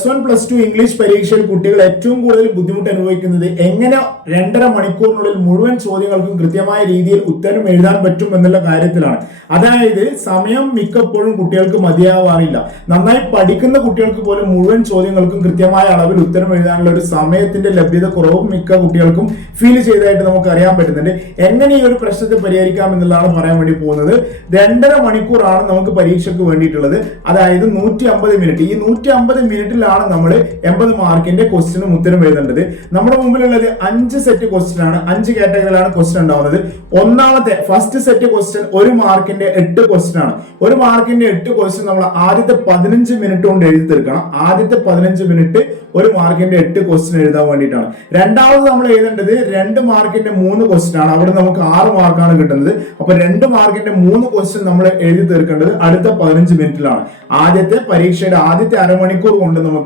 Plus one plus two English പരീക്ഷയിൽ കുട്ടികൾ ഏറ്റവും കൂടുതൽ ബുദ്ധിമുട്ട് അനുഭവിക്കുന്നത് എങ്ങനെ രണ്ടര മണിക്കൂറിനുള്ളിൽ മുഴുവൻ ചോദ്യങ്ങൾക്കും കൃത്യമായ രീതിയിൽ ഉത്തരം എഴുതാൻ പറ്റും എന്നുള്ള കാര്യത്തിലാണ്. അതായത് സമയം മിക്കപ്പോഴും കുട്ടികൾക്ക് മതിയാവാറില്ല. നന്നായി പഠിക്കുന്ന കുട്ടികൾക്ക് പോലും മുഴുവൻ ചോദ്യങ്ങൾക്കും കൃത്യമായ അളവിൽ ഉത്തരം എഴുതാനുള്ള ഒരു സമയത്തിന്റെ ലഭ്യത കുറവും മിക്ക കുട്ടികൾക്കും ഫീൽ ചെയ്തതായിട്ട് നമുക്ക് അറിയാൻ പറ്റുന്നുണ്ട്. എങ്ങനെ ഈ ഒരു പ്രശ്നത്തെ പരിഹരിക്കാം എന്നുള്ളതാണ് പറയാൻ വേണ്ടി പോകുന്നത്. രണ്ടര മണിക്കൂറാണ് നമുക്ക് പരീക്ഷയ്ക്ക് വേണ്ടിയിട്ടുള്ളത്. അതായത് നൂറ്റി അമ്പത് മിനിറ്റ് ഈ നൂറ്റി അമ്പത് മിനിറ്റിലാണ് നമ്മൾ എൺപത് മാർക്കിന്റെ ക്വസ്റ്റിനും ഉത്തരം എഴുതേണ്ടത്. നമ്മുടെ മുമ്പിലുള്ളത് അഞ്ച് സെറ്റ് ക്വസ്റ്റ്യൻ ആണ്. അഞ്ച് കാറ്റഗറിയിലാണ് ക്വസ്റ്റ്യൻ ഉണ്ടാവുന്നത്. ഒന്നാമത്തെ ഫസ്റ്റ് സെറ്റ് ക്വസ്റ്റ്യൻ ഒരു മാർക്കിന്റെ എട്ട് ക്വസ്റ്റ്യൻ ആണ്. ഒരു മാർക്കിന്റെ എട്ട് ക്വസ്റ്റ്യൻ നമ്മൾ ആദ്യത്തെ പതിനഞ്ച് മിനിറ്റ് കൊണ്ട് എഴുതി തീർക്കണം. ആദ്യത്തെ പതിനഞ്ച് മിനിറ്റ് ഒരു മാർക്കിന്റെ എട്ട് ക്വസ്റ്റ്യൻ എഴുതാൻ വേണ്ടിയിട്ടാണ്. രണ്ടാമത് നമ്മൾ എഴുതേണ്ടത് രണ്ട് മാർക്കിന്റെ മൂന്ന് ക്വസ്റ്റ്യൻ ആണ്. അവിടെ നമുക്ക് ആറ് മാർക്കാണ് കിട്ടുന്നത്. അപ്പൊ രണ്ട് മാർക്കിന്റെ മൂന്ന് ക്വസ്റ്റ്യൻ നമ്മൾ എഴുതി തീർക്കേണ്ടത് അടുത്ത പതിനഞ്ച് മിനിറ്റിലാണ് ആദ്യത്തെ പരീക്ഷയുടെ ആദ്യത്തെ അരമണിക്കൂർ കൊണ്ട് നമുക്ക്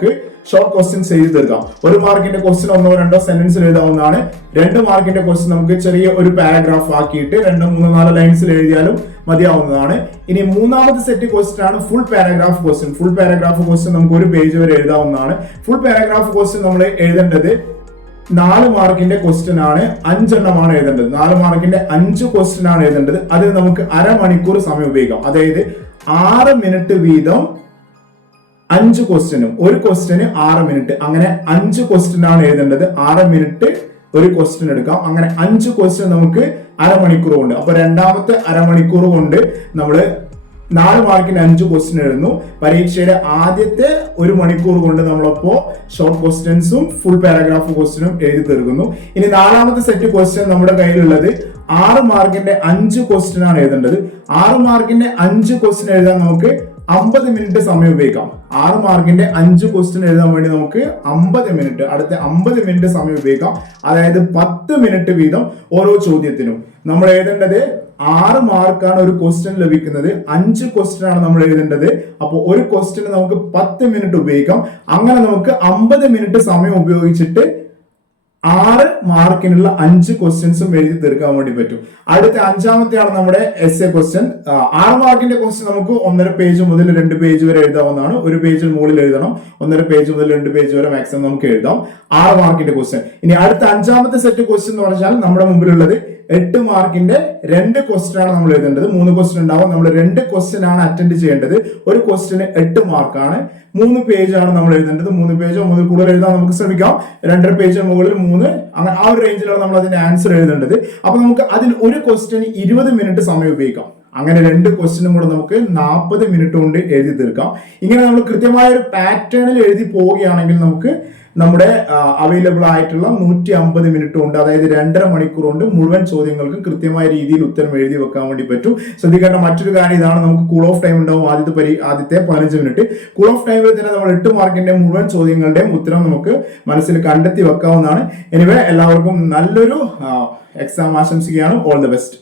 ഷോർട്ട് ക്വസ്റ്റ്യൻസ് എഴുതി തീർക്കാം ഒരു മാർക്കിന്റെ ക്വസ്റ്റ്യൻ ഒന്നോ രണ്ടോ സെന്റൻസിൽ എഴുതാവുന്നതാണ്. രണ്ട് മാർക്കിന്റെ ക്വസ്റ്റ്യൻ നമുക്ക് ചെറിയ ഒരു പാരഗ്രാഫ് ആക്കിയിട്ട് രണ്ടോ മൂന്നോ നാലോ ലൈൻസിൽ എഴുതിയാലും മതിയാവുന്നതാണ്. ഇനി മൂന്നാമത്തെ സെറ്റ് ക്വസ്റ്റ്യൻ ആണ് full paragraph question full paragraph question നമുക്ക് ഒരു പേജ് വരെ എഴുതാവുന്നതാണ്. ഫുൾ പാരഗ്രാഫ് ക്വസ്റ്റ്യൻ നമ്മൾ എഴുതേണ്ടത് നാല് മാർക്കിന്റെ ക്വസ്റ്റ്യൻ ആണ്. അഞ്ചെണ്ണമാണ് എഴുതേണ്ടത്. നാല് മാർക്കിന്റെ അഞ്ച് ക്വസ്റ്റ്യൻ ആണ് എഴുതേണ്ടത്. അതിന് നമുക്ക് അരമണിക്കൂർ സമയം ഉപയോഗിക്കാം. അതായത് ആറ് മിനിറ്റ് വീതം അഞ്ച് ക്വസ്റ്റ്യനും ഒരു ക്വസ്റ്റ്യന് ആറ് മിനിറ്റ് അങ്ങനെ അഞ്ച് ക്വസ്റ്റ്യൻ ആണ് എഴുതേണ്ടത്. ആറ് മിനിറ്റ് ഒരു ക്വസ്റ്റ്യൻ എടുക്കാം. അങ്ങനെ അഞ്ച് ക്വസ്റ്റ്യൻ നമുക്ക് അരമണിക്കൂർ കൊണ്ട്. അപ്പൊ രണ്ടാമത്തെ അരമണിക്കൂർ കൊണ്ട് നമ്മൾ നാല് മാർക്കിന് അഞ്ച് ക്വസ്റ്റ്യൻ എഴുതുന്നു. പരീക്ഷയുടെ ആദ്യത്തെ ഒരു മണിക്കൂർ കൊണ്ട് നമ്മളപ്പോ ഷോർട്ട് ക്വസ്റ്റ്യൻസും ഫുൾ പാരഗ്രാഫ് ക്വസ്റ്റ്യനും എഴുതി തീർക്കുന്നു. ഇനി നാലാമത്തെ സെറ്റ് ക്വസ്റ്റ്യൻ നമ്മുടെ കയ്യിലുള്ളത്. ആറ് മാർക്കിന്റെ അഞ്ച് ക്വസ്റ്റ്യൻ ആണ് എഴുതേണ്ടത്. ആറ് മാർക്കിന്റെ അഞ്ച് ക്വസ്റ്റ്യൻ എഴുതാൻ നമുക്ക് അമ്പത് മിനിറ്റ് സമയം ഉപയോഗിക്കാം. ആറ് മാർക്കിന്റെ അഞ്ച് ക്വസ്റ്റ്യൻ എഴുതാൻ വേണ്ടി നമുക്ക് അമ്പത് മിനിറ്റ് അടുത്ത അമ്പത് മിനിറ്റ് സമയം ഉപയോഗിക്കാം. അതായത് പത്ത് മിനിറ്റ് വീതം ഓരോ ചോദ്യത്തിനും. നമ്മൾ എഴുതേണ്ടത് ആറ് മാർക്കാണ് ഒരു ക്വസ്റ്റ്യൻ ലഭിക്കുന്നത്. അഞ്ച് ക്വസ്റ്റ്യൻ ആണ് നമ്മൾ എഴുതേണ്ടത്. അപ്പോൾ ഒരു ക്വസ്റ്റ്യന് നമുക്ക് പത്ത് മിനിറ്റ് ഉപയോഗിക്കാം. അങ്ങനെ നമുക്ക് അമ്പത് മിനിറ്റ് സമയം ഉപയോഗിച്ചിട്ട് ആറ് മാർക്കിനുള്ള അഞ്ച് ക്വസ്റ്റ്യൻസും എഴുതി തീർക്കാൻ വേണ്ടി പറ്റും. അടുത്ത അഞ്ചാമത്തെയാണ് നമ്മുടെ എസ് എ ക്വസ്റ്റ്യൻ ആറ് മാർക്കിന്റെ ക്വസ്റ്റ്യൻ നമുക്ക് ഒന്നര പേജ് മുതൽ രണ്ട് പേജ് വരെ എഴുതാവുന്നതാണ്. ഒരു പേജിൽ മുകളിൽ എഴുതണം. ഒന്നര പേജ് മുതൽ രണ്ട് പേജ് വരെ മാക്സിമം നമുക്ക് എഴുതാം. ആറ് മാർക്കിന്റെ ക്വസ്റ്റ്യൻ ഇനി അടുത്ത അഞ്ചാമത്തെ സെറ്റ് ക്വസ്റ്റ്യൻ എന്ന് പറഞ്ഞാൽ നമ്മുടെ മുമ്പിലുള്ളത് എട്ട് മാർക്കിന്റെ രണ്ട് ക്വസ്റ്റ്യൻ ആണ് നമ്മൾ എഴുതേണ്ടത്. മൂന്ന് ക്വസ്റ്റ്യൻ ഉണ്ടാവും. നമ്മൾ രണ്ട് ക്വസ്റ്റ്യൻ ആണ് അറ്റൻഡ് ചെയ്യേണ്ടത്. ഒരു ക്വസ്റ്റ്യന് എട്ട് മാർക്കാണ്. മൂന്ന് പേജ് ആണ് നമ്മൾ എഴുതേണ്ടത്. മൂന്ന് പേജോ മൂന്ന് കൂടുതൽ എഴുതാൻ നമുക്ക് ശ്രമിക്കാം. രണ്ടര പേജ് മുകളിൽ മൂന്ന്. അങ്ങനെ ആ ഒരു റേഞ്ചിലാണ് നമ്മൾ അതിന്റെ ആൻസർ എഴുതേണ്ടത്. അപ്പൊ നമുക്ക് അതിൽ ഒരു ക്വസ്റ്റ്യന് ഇരുപത് മിനിറ്റ് സമയം ഉപയോഗിക്കാം. അങ്ങനെ രണ്ട് ക്വസ്റ്റിനും കൂടെ നമുക്ക് നാൽപ്പത് മിനിറ്റ് കൊണ്ട് എഴുതി തീർക്കാം. ഇങ്ങനെ നമ്മൾ കൃത്യമായ ഒരു പാറ്റേണിൽ എഴുതി പോവുകയാണെങ്കിൽ നമുക്ക് നമ്മുടെ അവൈലബിൾ ആയിട്ടുള്ള നൂറ്റി അമ്പത് മിനിറ്റ് കൊണ്ട് അതായത് രണ്ടര മണിക്കൂർ കൊണ്ട് മുഴുവൻ ചോദ്യങ്ങൾക്കും കൃത്യമായ രീതിയിൽ ഉത്തരം എഴുതി വെക്കാൻ വേണ്ടി പറ്റും. ശ്രദ്ധിക്കേണ്ട മറ്റൊരു കാര്യം ഇതാണ് നമുക്ക് കൂൾ ഓഫ് ടൈം ഉണ്ടാവും ആദ്യത്തെ പരി ആദ്യത്തെ പതിനഞ്ച് മിനിറ്റ് കൂൾ ഓഫ് ടൈമിൽ തന്നെ നമ്മൾ എട്ട് മാർക്കിന്റെ മുഴുവൻ ചോദ്യങ്ങളുടെയും ഉത്തരം നമുക്ക് മനസ്സിൽ കണ്ടെത്തി വെക്കാവുന്നതാണ്. എനിവേ എല്ലാവർക്കും നല്ലൊരു എക്സാം ആശംസിക്കുകയാണ്. All the best